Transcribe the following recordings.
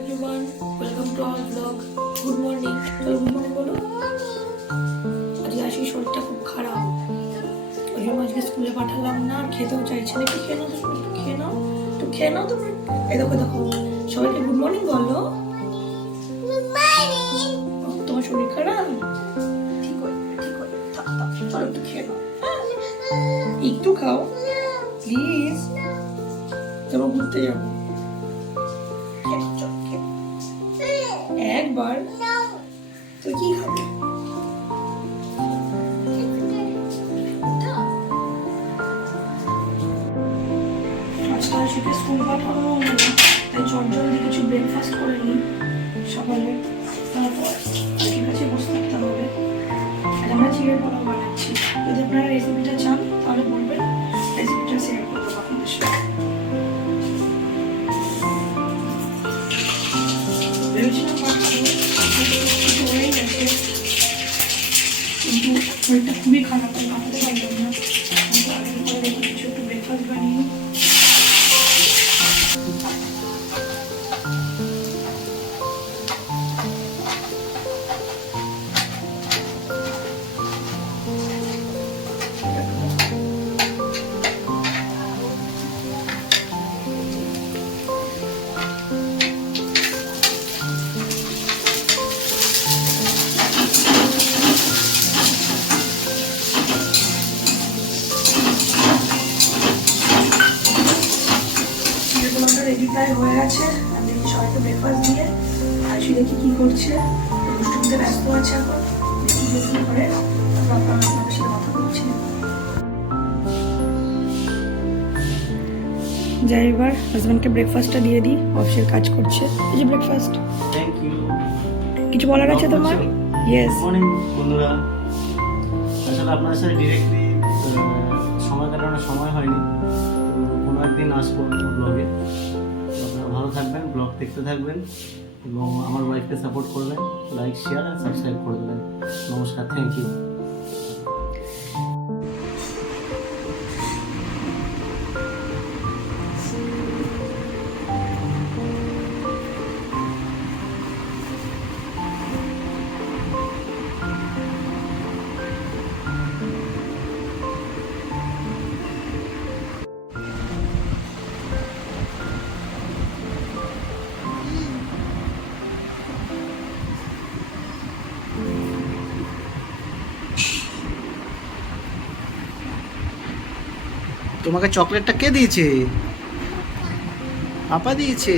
everyone, welcome to our vlog. Good morning. চলো good morning বলো। আজকে আসি শরীরটা খুব খারাপ, ওই জন্য আজকে স্কুলে পাঠালাম না, আর খেতেও চাইছে না। একটু খেয়ে নাও, তুমি একটু খেয়ে নাও, একটু খেয়ে নাও তুমি। এই দেখো দেখো, সবাইকে গুড মর্নিং বলো। তোমার শরীর খারাপ? ঠিক হয়ে থাক থাক, চলো একটু খেয়ে নাও, একটু খাও প্লিজ। চলো ঘুরতে যাবো একবার। তুই কি খাবি? আজকে আশিকে স্কুল পাঠানো হলো না, তাই জলদি কিছু ব্রেকফাস্ট করে নিই সকালে, তারপর আশির কাছে বসে থাকতে হবে। আর আমরা চিড়ের পোলাও বানাচ্ছি। যদি আপনারা রেসিপিটা চান তাহলে বলবেন, রেসিপিটা শেয়ার করবো আপনাদের সাথে। ভেবেছিলাম হয়ে গেছে, কিন্তু শরীরটা খুবই খারাপ, তাই পাঠাতে পারলাম না। আগে করে দেখো কিছু একটু ব্রেকফাস্ট বানিয়ে। রেডি প্রায় হয়ে গেছে। আমি দেখি সবাইকে ব্রেকফাস্ট দিয়ে আইসি দেখি কি করছে, দুষ্টুমিতে ব্যস্ত আছে এখন। দেখি যে কি করে, তারপর আপনাদের সাথে কথা বলছি। যাই এবার হাজব্যান্ডকে ব্রেকফাস্টটা দিয়ে দিই, অফিসের কাজ করছে। এই যে ব্রেকফাস্ট। Thank you. কিছু বলার আছে তোমার? ইয়েস। মর্নিং বন্ধুরা, আসলে আপনাদের সাথে ডিরেক্টলি সময় কাটানোর সময় হয়নি, কোনো একদিন আসবো ব্লগে। আপনারা ভালো থাকবেন, ব্লগ দেখতে থাকবেন এবং আমার ওয়াইফকে সাপোর্ট করবেন, লাইক শেয়ার আর সাবস্ক্রাইব করে দেবেন। নমস্কার, থ্যাংক ইউ। তোমাকে চকলেটটা কে দিয়েছে? আপা দিয়েছে?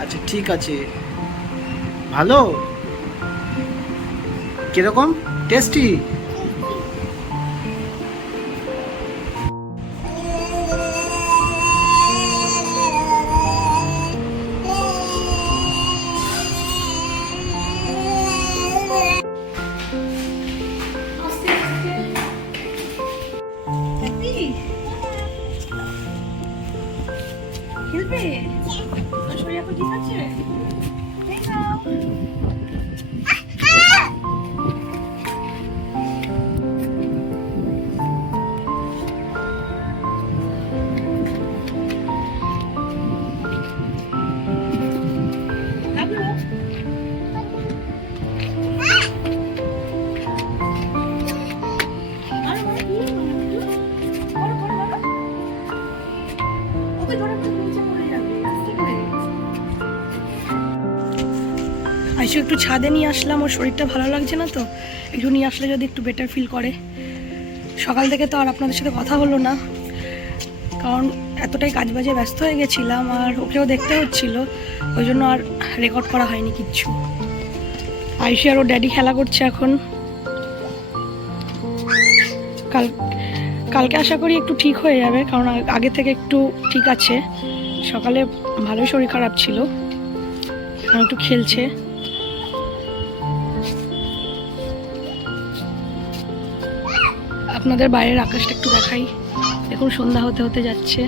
আচ্ছা ঠিক আছে। ভালো? কিরকম টেস্টি? খেলবে? শরীর এখন ঠিক আছে? আইসু একটু ছাদে নিয়ে আসলাম, ওর শরীরটা ভালো লাগছে না তো, একটু নিয়ে আসলে যদি একটু বেটার ফিল করে। সকাল থেকে তো আর আপনাদের সাথে কথা হলো না, কারণ এতটাই কাজ বাজে ব্যস্ত হয়ে গেছিলাম, আর ওকেও দেখতে হচ্ছিল, ওই জন্য আর রেকর্ড করা হয়নি কিচ্ছু। আইসু আর ওর ড্যাডি খেলা করছে এখন। কালকে আশা করি একটু ঠিক হয়ে যাবে, কারণ আগে থেকে একটু ঠিক আছে। সকালে ভালোই শরীর খারাপ ছিল, এখন একটু খেলছে। আপনাদের বাইরের আকাশটা একটু দেখাই, দেখুন সন্ধ্যা হতে হতে যাচ্ছে,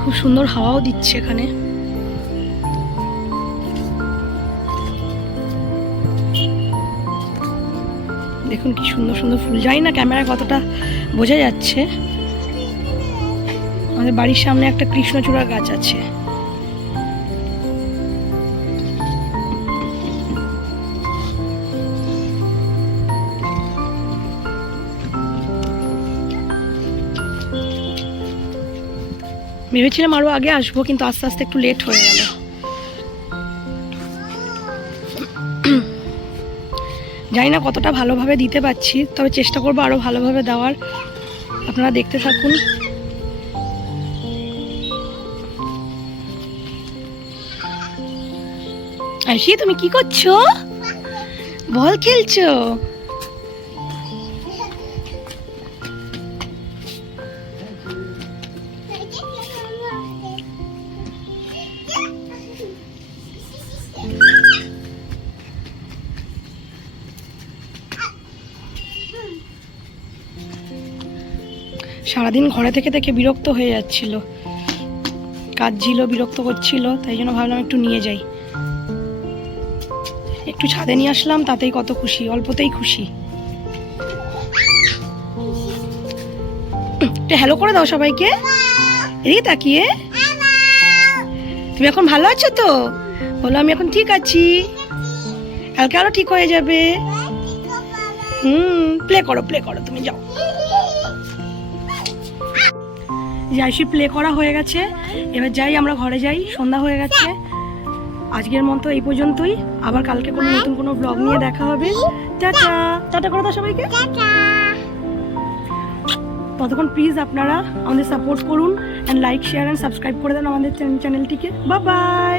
খুব সুন্দর হাওয়াও দিচ্ছে এখানে। দেখুন কি সুন্দর সুন্দর ফুল, জানি না ক্যামেরায় কতটা বোঝা যাচ্ছে, আমাদের বাড়ির সামনে একটা কৃষ্ণচূড়ার গাছ আছে। ভেবেছিলাম আরো আগে আসবো, কিন্তু আস্তে আস্তে একটু লেট হয়ে গেল। জানি না কতটা ভালোভাবে দিতে পারছি, তবে চেষ্টা করবো আরো ভালোভাবে দেওয়ার। আপনারা দেখতে থাকুন। আয়ুষি, তুমি কি করছো? বল খেলছো? সারাদিন ঘরে থেকে থেকে বিরক্ত হয়ে যাচ্ছিল, কাজ ছিল, বিরক্ত করছিল, তাই জন্য ভাবলাম একটু নিয়ে যাই। একটু ছাদে নিয়ে আসলাম, তাতেই কত খুশি, অল্পতেই খুশি। একটু হ্যালো করে দাও সবাইকে, এদিকে তাকিয়ে। তুমি এখন ভালো আছো তো? বলো আমি এখন ঠিক আছি, কালকে আরো ঠিক হয়ে যাবে। প্লে করো, প্লে করো, তুমি যাও। আয়ুষি প্লে করা হয়ে গেছে, এবার যাই, আমরা ঘরে যাই, সন্ধ্যা হয়ে গেছে। আজকের মতো এই পর্যন্তই, আবার কালকে কোনো নতুন কোনো ব্লগ নিয়ে দেখা হবে। টাটা, টাটা করে দাও সবাইকে। ততক্ষণ প্লিজ আপনারা আমাদের সাপোর্ট করুন, and like, share and subscribe করে দেন আমাদের চ্যানেলটিকে। Bye bye.